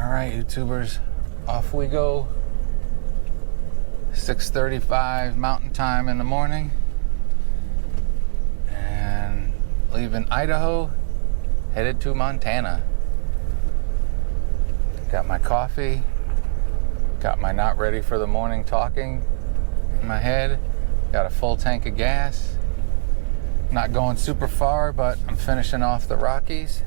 Alright, YouTubers, off we go. 6:35 Mountain Time in the morning. And leaving Idaho, headed to Montana. Got my coffee, got my not ready for the morning talking in my head, got a full tank of gas. Not going super far, but I'm finishing off the Rockies.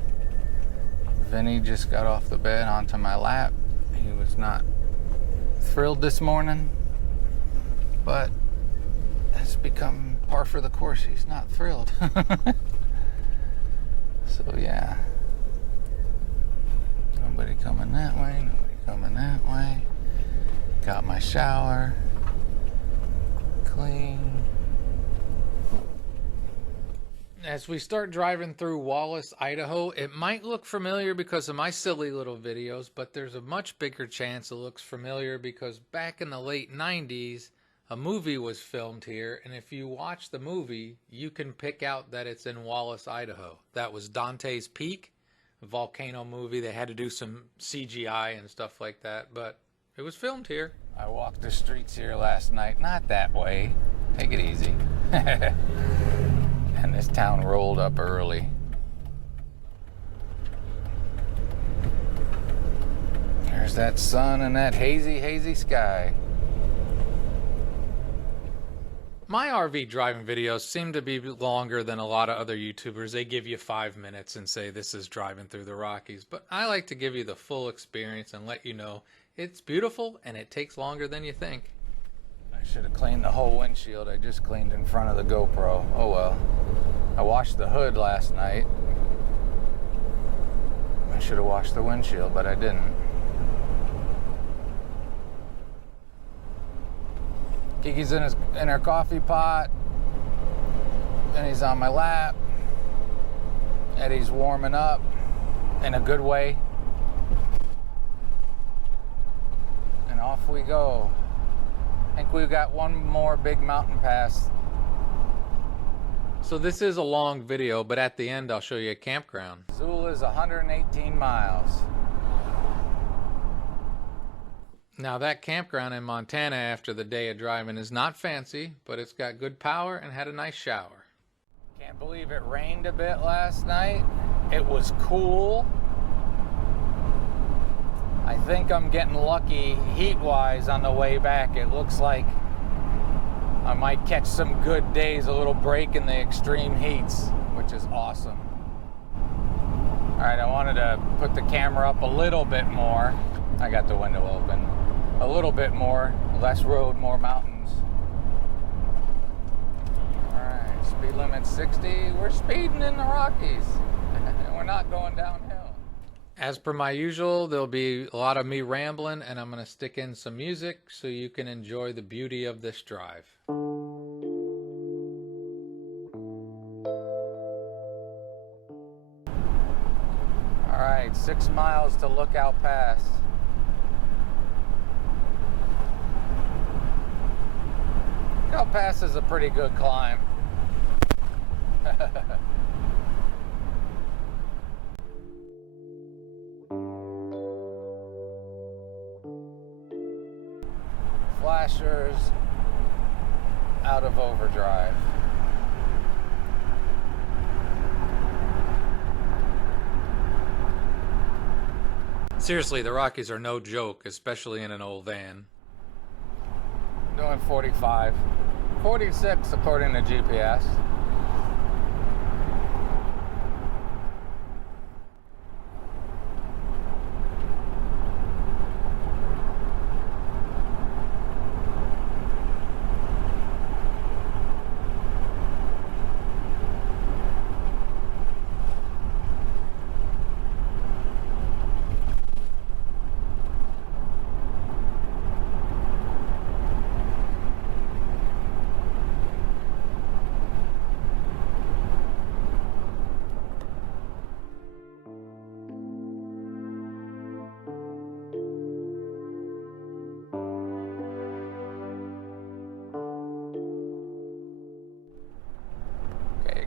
Vinny just got off the bed onto my lap. He was not thrilled this morning, but it's become par for the course. He's not thrilled. So yeah, nobody coming that way, nobody coming that way. Got my shower clean. As we start driving through Wallace, Idaho, it might look familiar because of my silly little videos, but there's a much bigger chance it looks familiar because back in the late 90s, a movie was filmed here, and if you watch the movie, you can pick out that it's in Wallace, Idaho. That was Dante's Peak, a volcano movie. They had to do some CGI and stuff like that, but it was filmed here. I walked the streets here last night, not that way. Take it easy. And this town rolled up early. There's that sun and that hazy sky. My RV driving videos seem to be longer than a lot of other YouTubers. They give you 5 minutes and say this is driving through the Rockies. But I like to give you the full experience and let you know it's beautiful and it takes longer than you think. I should have cleaned the whole windshield. I just cleaned in front of the GoPro. Oh well. I washed the hood last night. I should have washed the windshield, but I didn't. Kiki's in her coffee pot. And he's on my lap. Eddie's warming up in a good way. And off we go. I think we've got one more big mountain pass. So this is a long video, but at the end I'll show you a campground. Missoula is 118 miles. Now that campground in Montana after the day of driving is not fancy, but it's got good power and had a nice shower. Can't believe it rained a bit last night. It was cool. I think I'm getting lucky heat-wise on the way back. It looks like I might catch some good days, a little break in the extreme heats, which is awesome. All right, I wanted to put the camera up a little bit more. I got the window open. A little bit more, less road, more mountains. All right, speed limit 60. We're speeding in the Rockies. We're not going downhill. As per my usual, there'll be a lot of me rambling, and I'm going to stick in some music so you can enjoy the beauty of this drive. All right, 6 miles to Lookout Pass. Lookout Pass is a pretty good climb. Flashers out of overdrive. Seriously, the Rockies are no joke, especially in an old van. Doing 45. 46 according to GPS.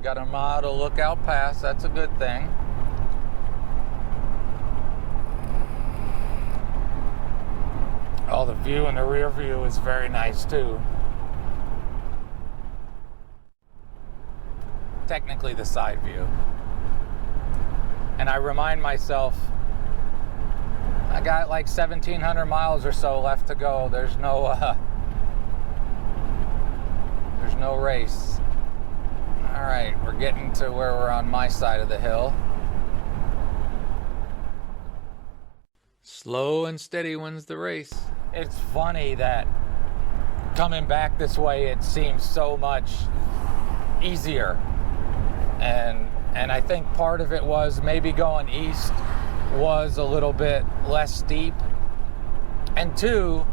Got a model Lookout Pass, that's a good thing. Well, the view in the rear view is very nice too. Technically the side view. And I remind myself, I got like 1,700 miles or so left to go. There's no race. All right, we're getting to where we're on my side of the hill. Slow and steady wins the race. It's funny that coming back this way, it seems so much easier. And I think part of it was maybe going east was a little bit less steep. And two,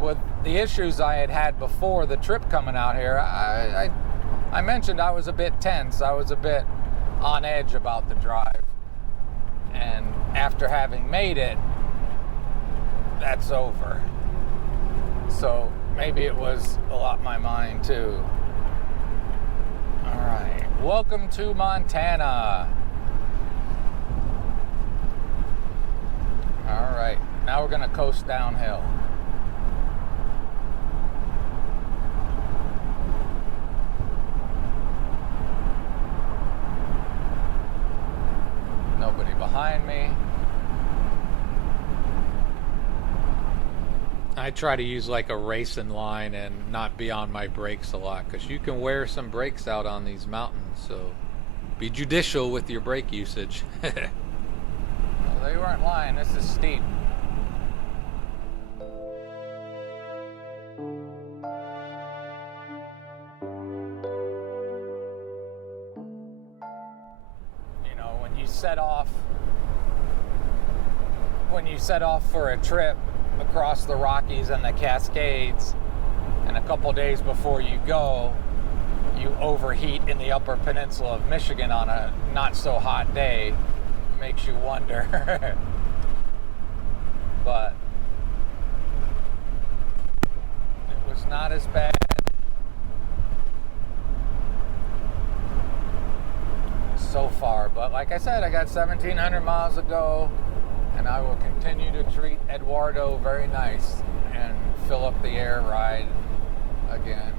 with the issues I had before the trip coming out here, I mentioned I was a bit tense. I was a bit on edge about the drive. And after having made it, that's over. So maybe it was a lot my mind too. All right, welcome to Montana. All right, now we're gonna coast downhill. Nobody behind me. I try to use like a racing line and not be on my brakes a lot, because you can wear some brakes out on these mountains, so be judicial with your brake usage. Well, they weren't lying, this is steep. You know, when you set off for a trip across the Rockies and the Cascades, and a couple days before you go, you overheat in the upper peninsula of Michigan on a not so hot day, makes you wonder. But it was not as bad so far. But like I said, I got 1,700 miles to go. And I will continue to treat Eduardo very nice and fill up the air ride again.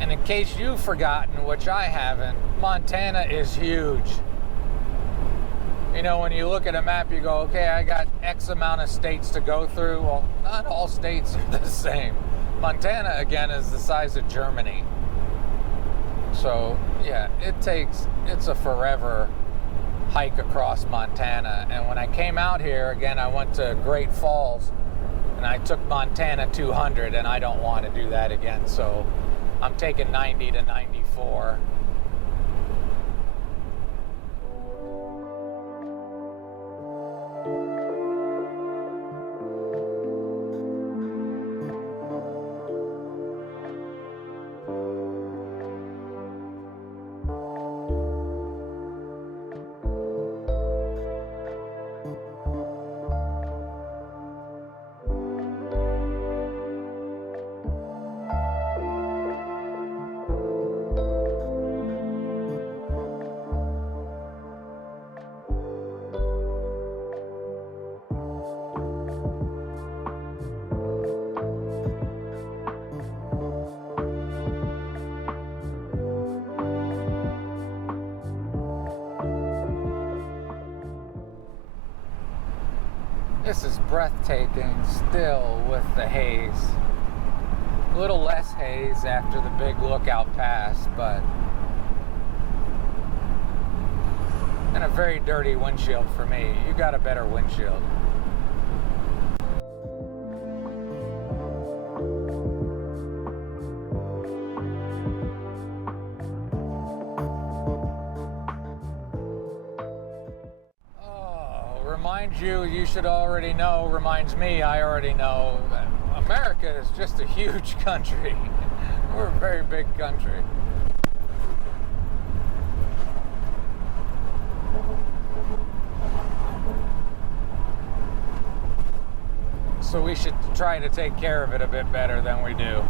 And in case you've forgotten, which I haven't, Montana is huge. You know, when you look at a map, you go, okay, I got X amount of states to go through. Well, not all states are the same. Montana, again, is the size of Germany. So, yeah, it's a forever hike across Montana. And when I came out here, again, I went to Great Falls, and I took Montana 200, and I don't want to do that again. So I'm taking 90 to 94. This is breathtaking still with the haze. A little less haze after the big Lookout Pass, but and a very dirty windshield for me. You got a better windshield. You should already know, reminds me, I already know, America is just a huge country. We're a very big country. So we should try to take care of it a bit better than we do.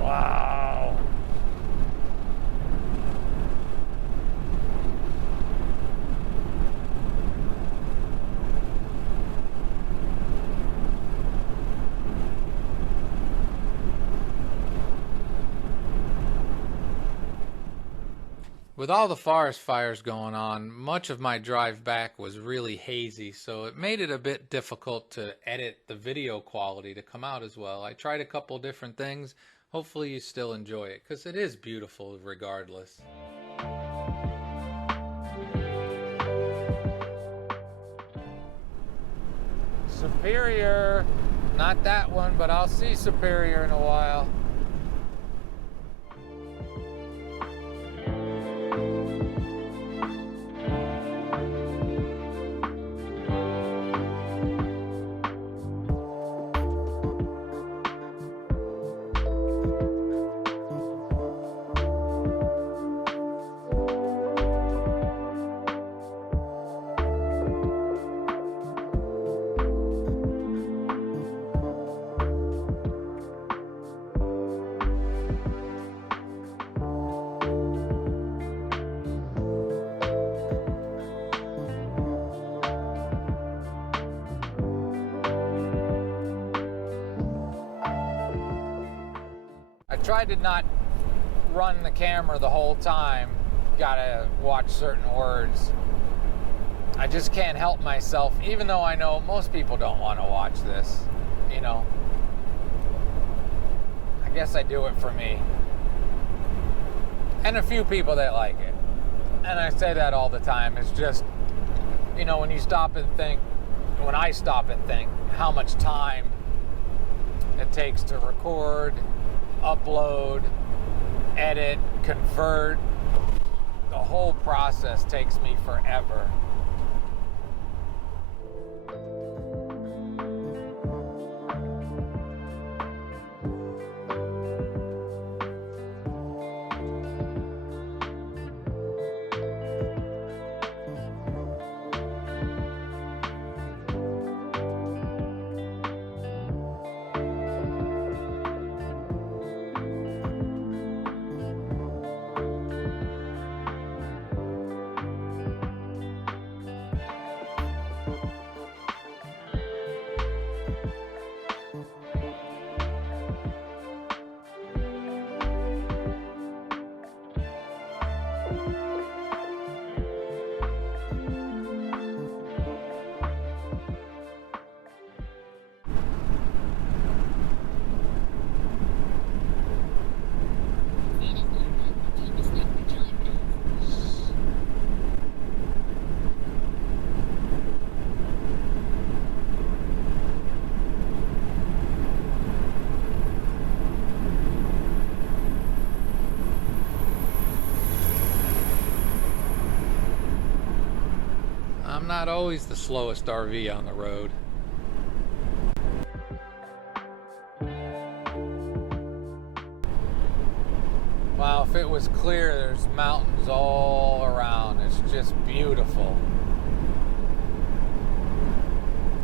Wow. With all the forest fires going on, much of my drive back was really hazy, so it made it a bit difficult to edit the video quality to come out as well. I tried a couple different things. Hopefully you still enjoy it, because it is beautiful regardless. Superior. Not that one, but I'll see Superior in a while. I tried to not run the camera the whole time. Gotta watch certain words. I just can't help myself, even though I know most people don't want to watch this, you know. I guess I do it for me. And a few people that like it. And I say that all the time. It's just, you know, when you stop and think, when I stop and think how much time it takes to record, upload, edit, convert, the whole process takes me forever. I'm not always the slowest RV on the road. Wow, if it was clear, there's mountains all around. It's just beautiful.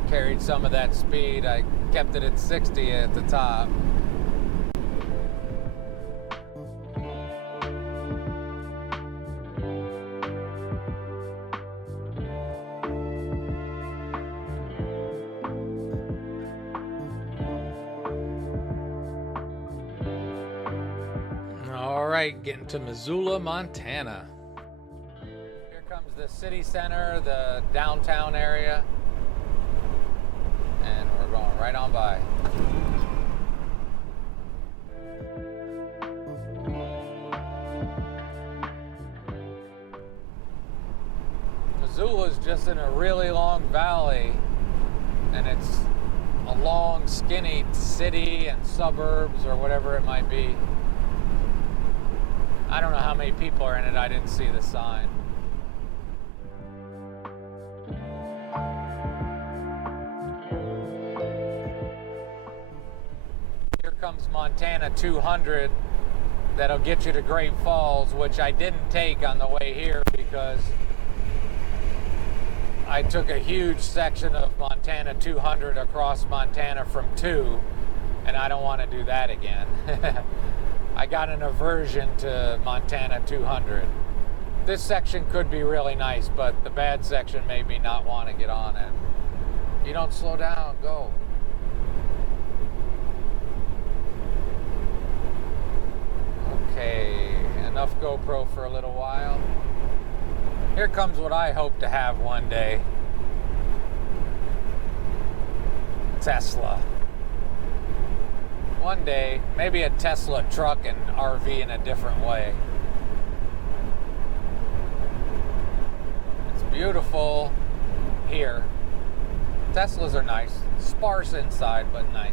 Carried some of that speed. I kept it at 60 at the top. Alright, getting to Missoula, Montana. Here comes the city center, the downtown area, and we're going right on by. and it's a long, skinny city and suburbs or whatever it might be. I don't know how many people are in it. I didn't see the sign. Here comes Montana 200. That'll get you to Great Falls, which I didn't take on the way here because I took a huge section of Montana 200 across Montana from 2, and I don't want to do that again. I got an aversion to Montana 200. This section could be really nice, but the bad section made me not want to get on it. You don't slow down, go. Okay, enough GoPro for a little while. Here comes what I hope to have one day. Tesla. One day, maybe a Tesla truck and RV in a different way. It's beautiful here. Teslas are nice. Sparse inside, but nice.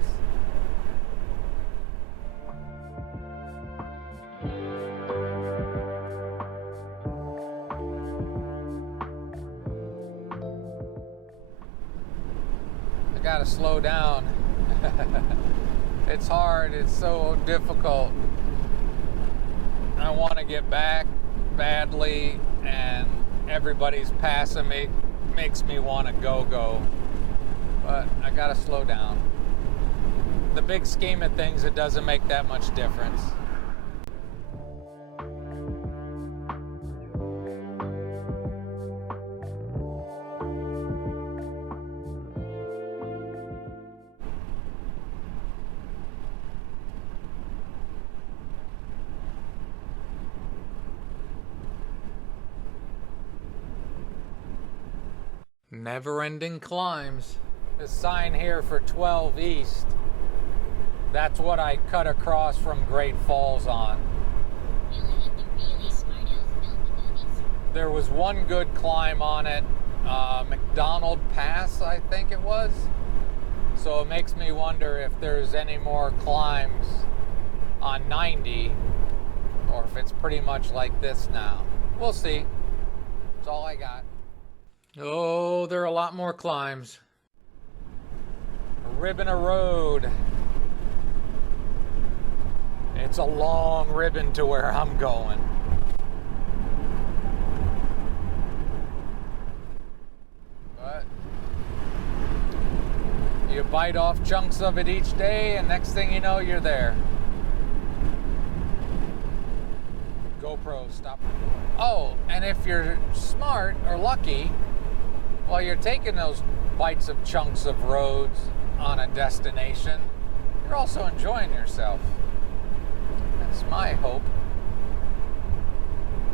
I gotta slow down. It's hard, it's so difficult. I want to get back badly, and everybody's passing me. Makes me want to go. But I gotta slow down. The big scheme of things, it doesn't make that much difference. Never-ending climbs. This sign here for 12 East, that's what I cut across from Great Falls on. There was one good climb on it, McDonald Pass, I think it was. So it makes me wonder if there's any more climbs on 90, or if it's pretty much like this now. We'll see. That's all I got. Oh, there are a lot more climbs. A ribbon of road. It's a long ribbon to where I'm going. But you bite off chunks of it each day, and next thing you know, you're there. GoPro, stop. Oh, and if you're smart or lucky, while you're taking those bites of chunks of roads on a destination, you're also enjoying yourself. That's my hope.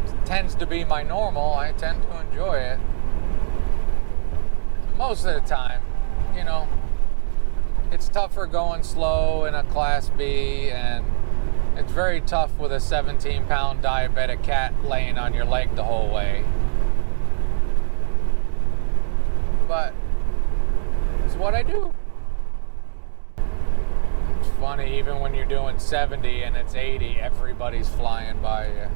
It tends to be my normal. I tend to enjoy it. Most of the time, you know, it's tougher going slow in a Class B, and it's very tough with a 17-pound diabetic cat laying on your leg the whole way. But it's what I do. It's funny, even when you're doing 70 and it's 80, everybody's flying by you.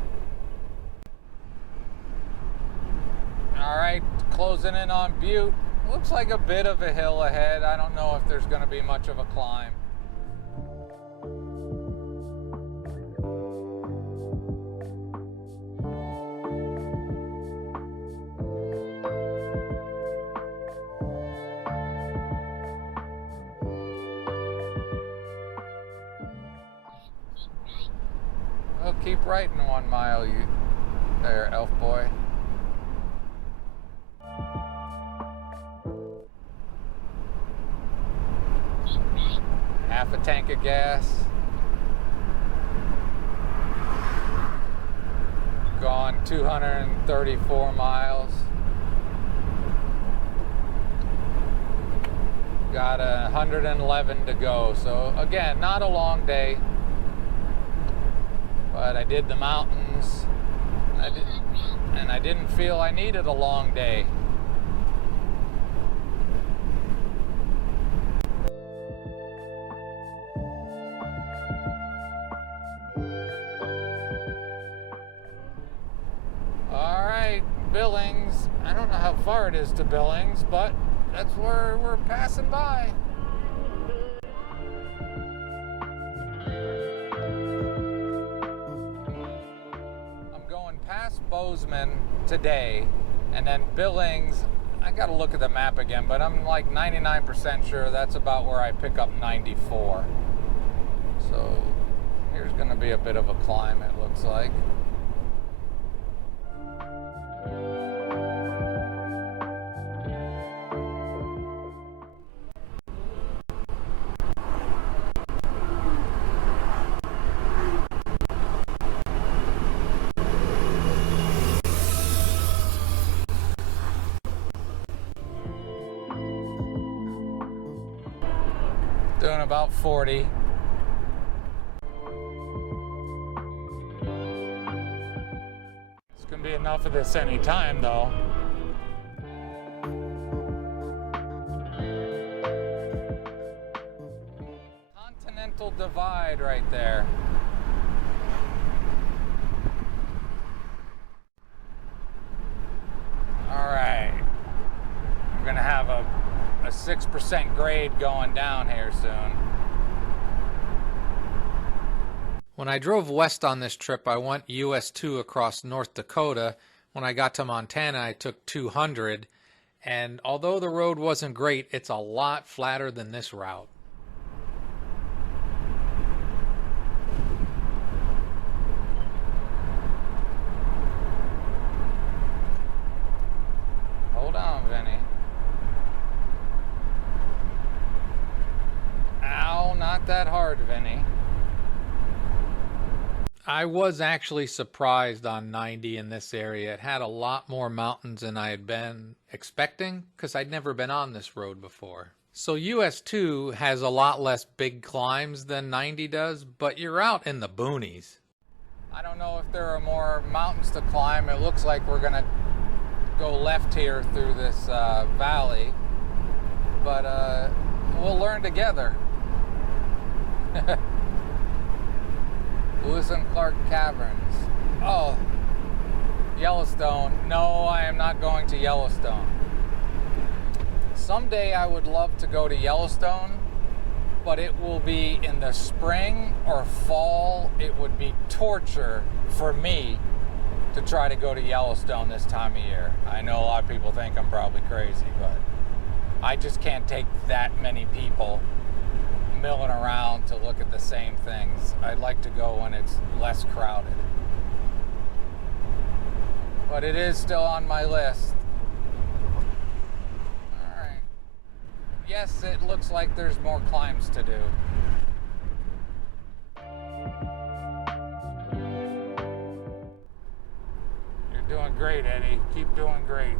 Alright, closing in on Butte. Looks like a bit of a hill ahead. I don't know if there's going to be much of a climb. Well, keep right in 1 mile, you there, elf boy. Half a tank of gas. Gone 234 miles. Got 111 to go. So again, not a long day. But I did the mountains, and I didn't feel I needed a long day. Billings. I don't know how far it is to Billings, but that's where we're passing by. I'm going past Bozeman today, and then Billings, I gotta look at the map again, but I'm like 99% sure that's about where I pick up 94. So here's gonna be a bit of a climb, it looks like. Doing about 40. It's gonna be enough of this any time though. Continental Divide right there. Alright. I'm gonna have a 6% grade going down here soon. When I drove west on this trip, I went US 2 across North Dakota. When I got to Montana, I took 200. And although the road wasn't great, it's a lot flatter than this route. Hold on, Vinny. Ow, not that hard, Vinny. I was actually surprised on 90 in this area. It had a lot more mountains than I had been expecting because I'd never been on this road before. So US 2 has a lot less big climbs than 90 does, but you're out in the boonies. I don't know if there are more mountains to climb. It looks like we're gonna go left here through this valley, but we'll learn together. Lewis and Clark Caverns. Oh, Yellowstone. No, I am not going to Yellowstone. Someday I would love to go to Yellowstone, but it will be in the spring or fall. It would be torture for me to try to go to Yellowstone this time of year. I know a lot of people think I'm probably crazy, but I just can't take that many people milling around to look at the same things. I'd like to go when it's less crowded. But it is still on my list. Alright. Yes, it looks like there's more climbs to do. You're doing great, Eddie. Keep doing great.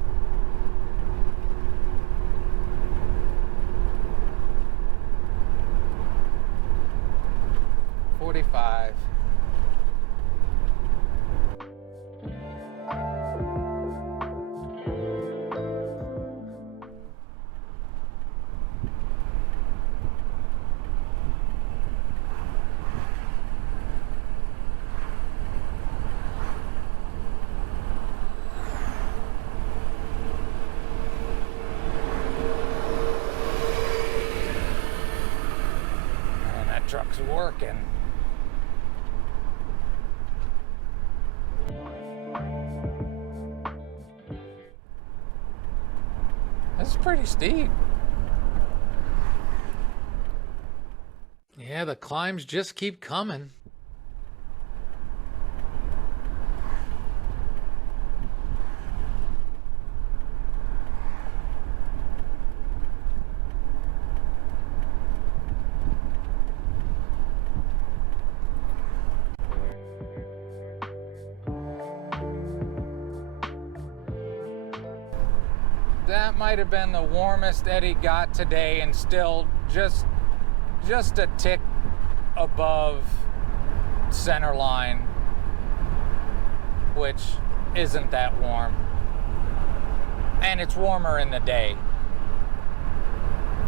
$45. Man, that truck's working. It's pretty steep. Yeah, the climbs just keep coming. That might have been the warmest Eddie got today, and still just a tick above center line, which isn't that warm. And it's warmer in the day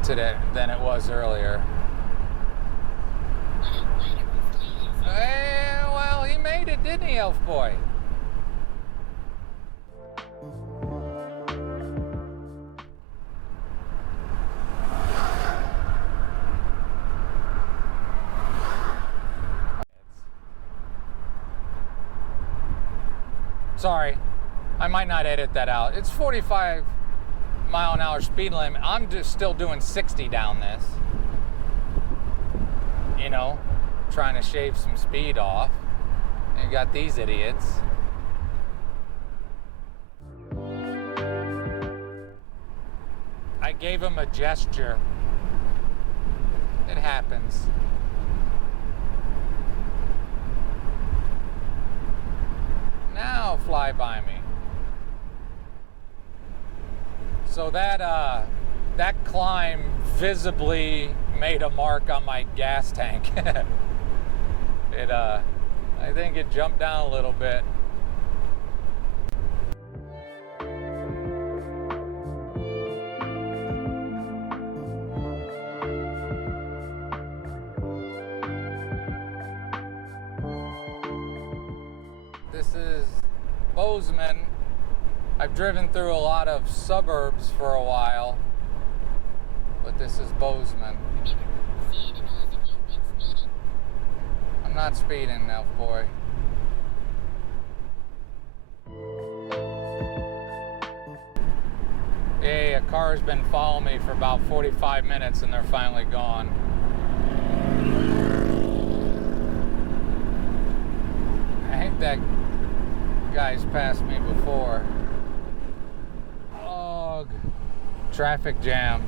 today than it was earlier. Well, he made it, didn't he, Elf Boy? Sorry, I might not edit that out. It's 45-mile-an-hour speed limit. I'm just still doing 60 down this. You know, trying to shave some speed off. And you got these idiots. I gave him a gesture. It happens. Now fly by me. So that climb visibly made a mark on my gas tank. I think it jumped down a little bit. This is Bozeman. I've driven through a lot of suburbs for a while, but this is Bozeman. I'm not speeding now, boy. Hey, a car's been following me for about 45 minutes and they're finally gone. I think that guy's passed me before. Oh, traffic jam.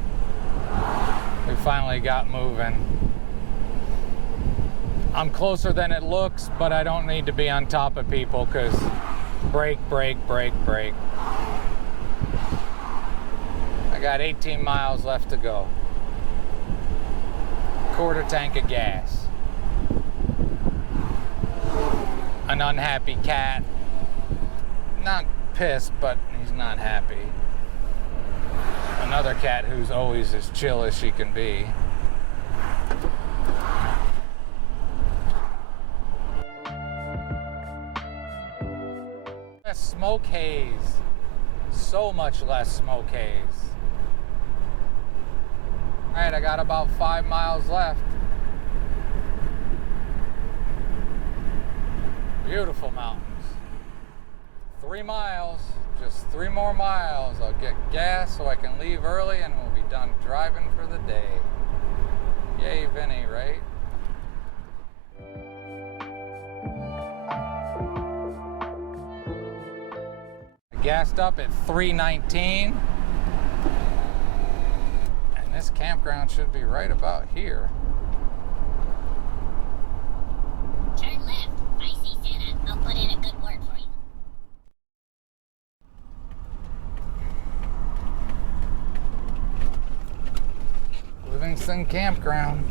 We finally got moving. I'm closer than it looks, but I don't need to be on top of people because brake, brake, brake, brake. I got 18 miles left to go. Quarter tank of gas. An unhappy cat. Not pissed, but he's not happy. Another cat who's always as chill as she can be. Less smoke haze. So much less smoke haze. Alright, I got about 5 miles left. Beautiful mountains. 3 miles, just 3 more miles. I'll get gas so I can leave early and we'll be done driving for the day. Yay, Vinny, right? I gassed up at 3:19. And this campground should be right about here. Turn left. I see Santa. I'll put in a good word for you. Livingston Campground.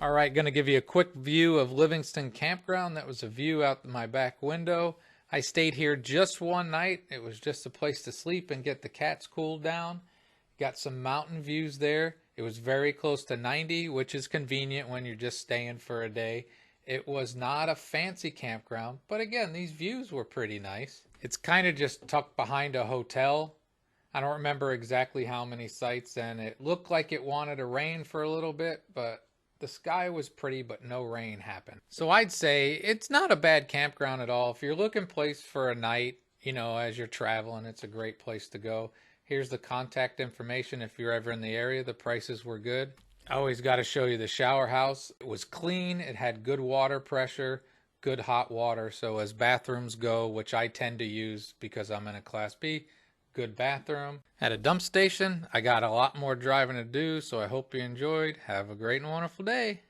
All right, going to give you a quick view of Livingston Campground. That was a view out my back window. I stayed here just one night. It was just a place to sleep and get the cats cooled down. Got some mountain views there. It was very close to 90, which is convenient when you're just staying for a day. It was not a fancy campground, but again, these views were pretty nice. It's kind of just tucked behind a hotel. I don't remember exactly how many sites, and it looked like it wanted to rain for a little bit, but the sky was pretty, but no rain happened. So I'd say it's not a bad campground at all. If you're looking place for a night, you know, as you're traveling, it's a great place to go. Here's the contact information if you're ever in the area. The prices were good. I always got to show you the shower house. It was clean. It had good water pressure, good hot water. So as bathrooms go, which I tend to use because I'm in a Class B, good bathroom. At a dump station, I got a lot more driving to do, so I hope you enjoyed. Have a great and wonderful day.